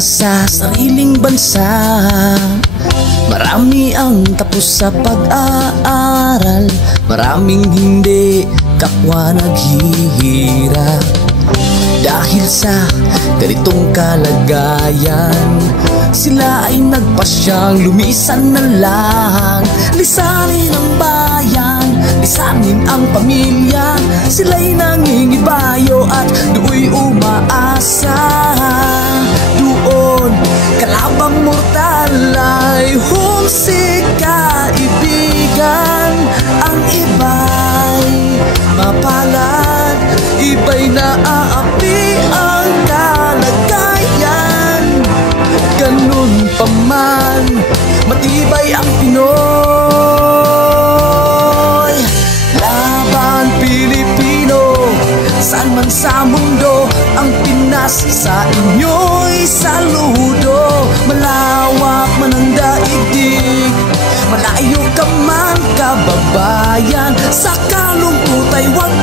ka sa sariling bansa. Marami ang tapos sa pag-aaral, maraming hindi kapwa naghihirap. Dahil sa ganitong kalagayan, sila ay nagpasyang lumisan na lang. Lisanin ang bayan, lisanin ang pamilya. Sila'y nangingibayo at do'y umaasa. Doon kalabang mortal ay humsik kaibigan. Ang iba'y mapalad, iba'y naaapi ang kalagayan. Ganun pa man, matibay ang Pinoy. Laban Pilipino, saan man sa mundo, ang Pinas sa inyo'y saludo. Malawak man ang daigdig, malayo ka man kababayan, sa kalungkot ay huwag